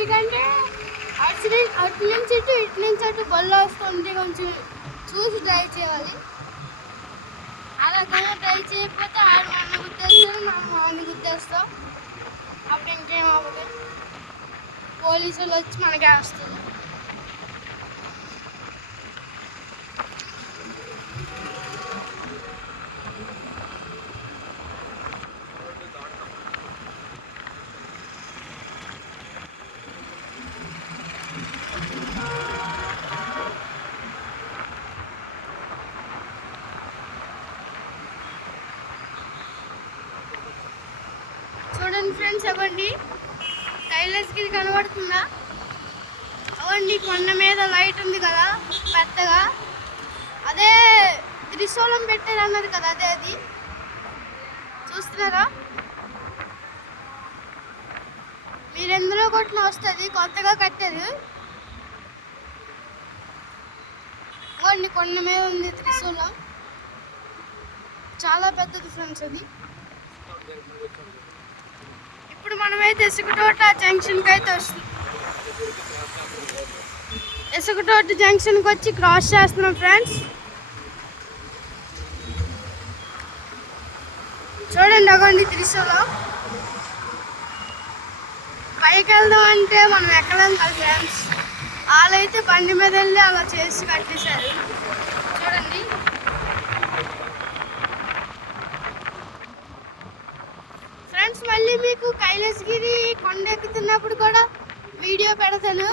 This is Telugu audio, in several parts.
ట్రాఫిక్ అంటే అటు నుంచి ఇటు నుంచి అటు బళ్ళు వస్తుంది, కొంచెం చూసి డ్రైవ్ చేయాలి. అలా కానీ డ్రైవ్ చేయకపోతే ఆడు మన గుద్దేస్తాడు, మనం మామూలు గుద్దేస్తాం. అప్పుడు ఇంకేం అవ్వదు, పోలీసులు వచ్చి మనకే వస్తుంది. చూడండి ఫ్రెండ్స్, అవ్వండి కైలాసగిరి కనబడుతుందా? అవ్వండి కొండ మీద లైట్ ఉంది కదా పెద్దగా, అదే త్రిశూలం పెట్టారు అన్నది కదా, అదే అది చూస్తున్నారా? మీరు ఎందులో కొట్టిన వస్తుంది, కొత్తగా కట్టారు. అవ్వండి కొండ మీద ఉంది త్రిశూలం, చాలా పెద్దది ఫ్రెండ్స్ అది. ఇప్పుడు మనమైతే ఇసుకతోట జంక్షన్కి అయితే వస్తుంది. ఇసుకతోట జంక్షన్కి వచ్చి క్రాస్ చేస్తున్నాం ఫ్రెండ్స్. చూడండి అవ్వండి త్రిశూలం. పైకి వెళ్దాం అంటే మనం ఎక్కలేం కదా ఫ్రెండ్స్, వాళ్ళైతే బండి మీద వెళ్ళి అలా చేసి కట్టేశారు. చూడండి ఫ్రెండ్స్, మళ్ళీ మీకు కైలాసగిరి కొండ ఎక్కుతున్నప్పుడు కూడా వీడియో పెడతాను.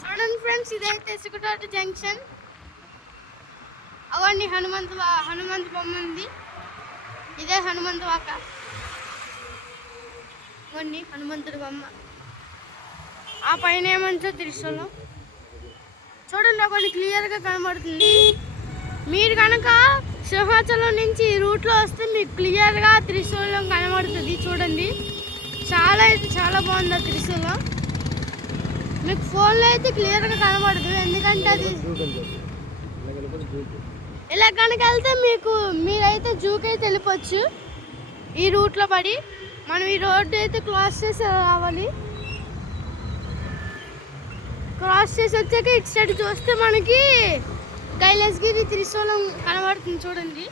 చూడండి ఫ్రెండ్స్, ఇదైతే ఇసుకతోట జంక్షన్. అవ్వండి హనుమంతు బొమ్మ ఉంది, ఇదే హనుమంతు వాక. అవ్వండి హనుమంతుడి బొమ్మ, ఆ పైన ఏమంటో త్రిశూలం. చూడండి అవ్వండి క్లియర్గా కనబడుతుంది. మీరు కనుక సింహాచలం నుంచి ఈ రూట్లో వస్తే మీకు క్లియర్గా త్రిశూలం కనబడుతుంది. చూడండి చాలా బాగుంది ఆ త్రిశూలం. మీకు ఫోన్లో అయితే క్లియర్గా కనబడదు, ఎందుకంటే అది ఇలా కనుక వెళ్తే మీరైతే జూకి అయితే వెళ్ళిపోవచ్చు. ఈ రూట్లో పడి మనం ఈ రోడ్డు అయితే క్రాస్ చేసి రావాలి. క్రాస్ చేసి వచ్చాక ఇటు సైడ్ చూస్తే మనకి కైలాసగిరి త్రిశూలం కనబడుతుంది. చూడండి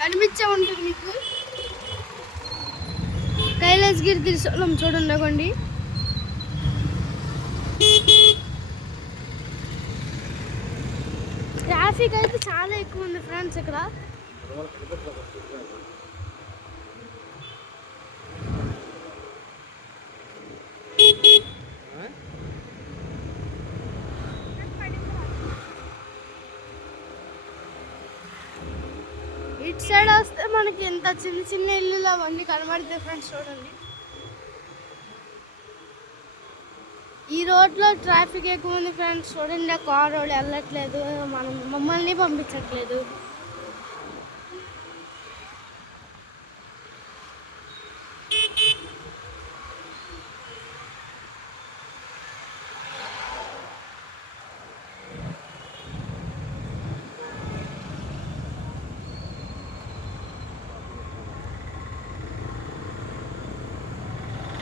కనిపించే ఉంటుంది మీకు కైలాసగిరి త్రిశూలం. చూడండి అవ్వండి. ట్రాఫిక్ అయితే చాలా ఎక్కువ ఉంది ఫ్రెండ్స్ ఇక్కడ. ఇటు సైడ్ వస్తే మనకి ఎంత చిన్న చిన్న ఇల్లులు అవన్నీ కనబడతాయి ఫ్రెండ్స్. చూడండి ఈ రోడ్లో ట్రాఫిక్ ఎక్కువ ఉంది ఫ్రెండ్స్. చూడండి ఆ కార్ రోడ్ వెళ్ళట్లేదు, మమ్మల్ని పంపించట్లేదు.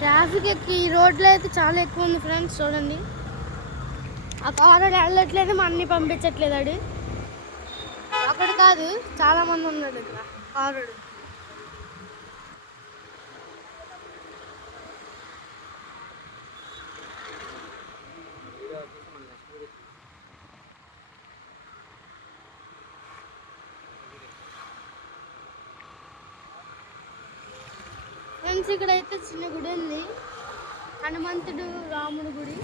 ట్రాఫిక్ ఈ రోడ్లో అయితే చాలా ఎక్కువ ఉంది ఫ్రెండ్స్. చూడండి ఆ కారు వెళ్ళట్లేదు, మనల్ని పంపించట్లేదు. అది అక్కడ కాదు, చాలా మంది ఉన్నాడు ఇక్కడ కారు. ఫ్రెండ్స్ ఇక్కడైతే చిన్న గుడి ఉంది, హనుమంతుడు రాముడు గుడి.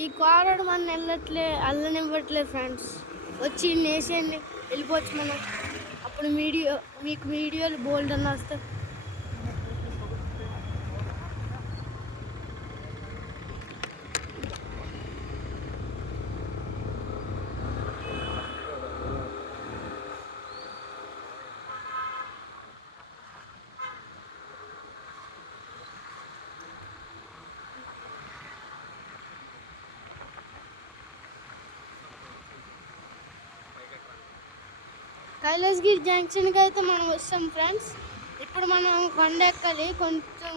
ఈ కారోడు మన వెళ్ళనివ్వట్లేదు ఫ్రెండ్స్. వచ్చి నేసేయండి, వెళ్ళిపోవచ్చు మనం. అప్పుడు మీకు వీడియోలు బోల్డ్ అన్న వస్తాయి. కైలాసగిరి జంక్షన్కి అయితే మనం వస్తాం ఫ్రెండ్స్. ఇప్పుడు మనం కొండ ఎక్కాలి, కొంచెం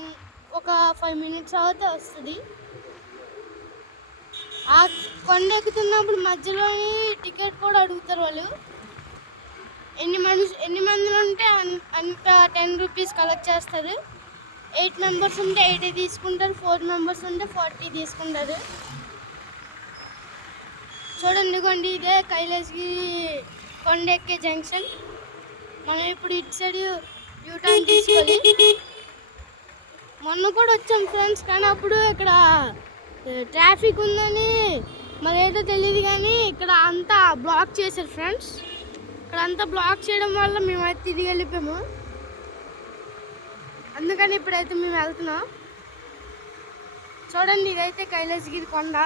ఒక 5 మినిట్స్ అవుతే వస్తుంది. ఆ కొండ ఎక్కుతున్నప్పుడు మధ్యలోని టికెట్ కూడా అడుగుతారు వాళ్ళు. ఎన్ని మందిలో ఉంటే అంత 10 రూపీస్ కలెక్ట్ చేస్తారు. 8 మెంబర్స్ ఉంటే 80 తీసుకుంటారు, 4 మెంబర్స్ ఉంటే 40 తీసుకుంటారు. చూడండి కొండి, ఇదే కైలాసగిరి కొండ ఎక్కే జంక్షన్. మనం ఇప్పుడు ఇటు సైడ్ యూటర్న్ తీసుకోవాలి. మొన్న కూడా వచ్చాం ఫ్రెండ్స్, కానీ అప్పుడు ఇక్కడ ట్రాఫిక్ ఉందని మరి ఏదో తెలియదు, కానీ ఇక్కడ అంతా బ్లాక్ చేశారు ఫ్రెండ్స్. ఇక్కడ అంతా బ్లాక్ చేయడం వల్ల మేమైతే తిరిగి వెళ్ళిపోయాము. అందుకని ఇప్పుడైతే మేము వెళ్తున్నాం. చూడండి, ఇదైతే కైలాసగిరి కొండ.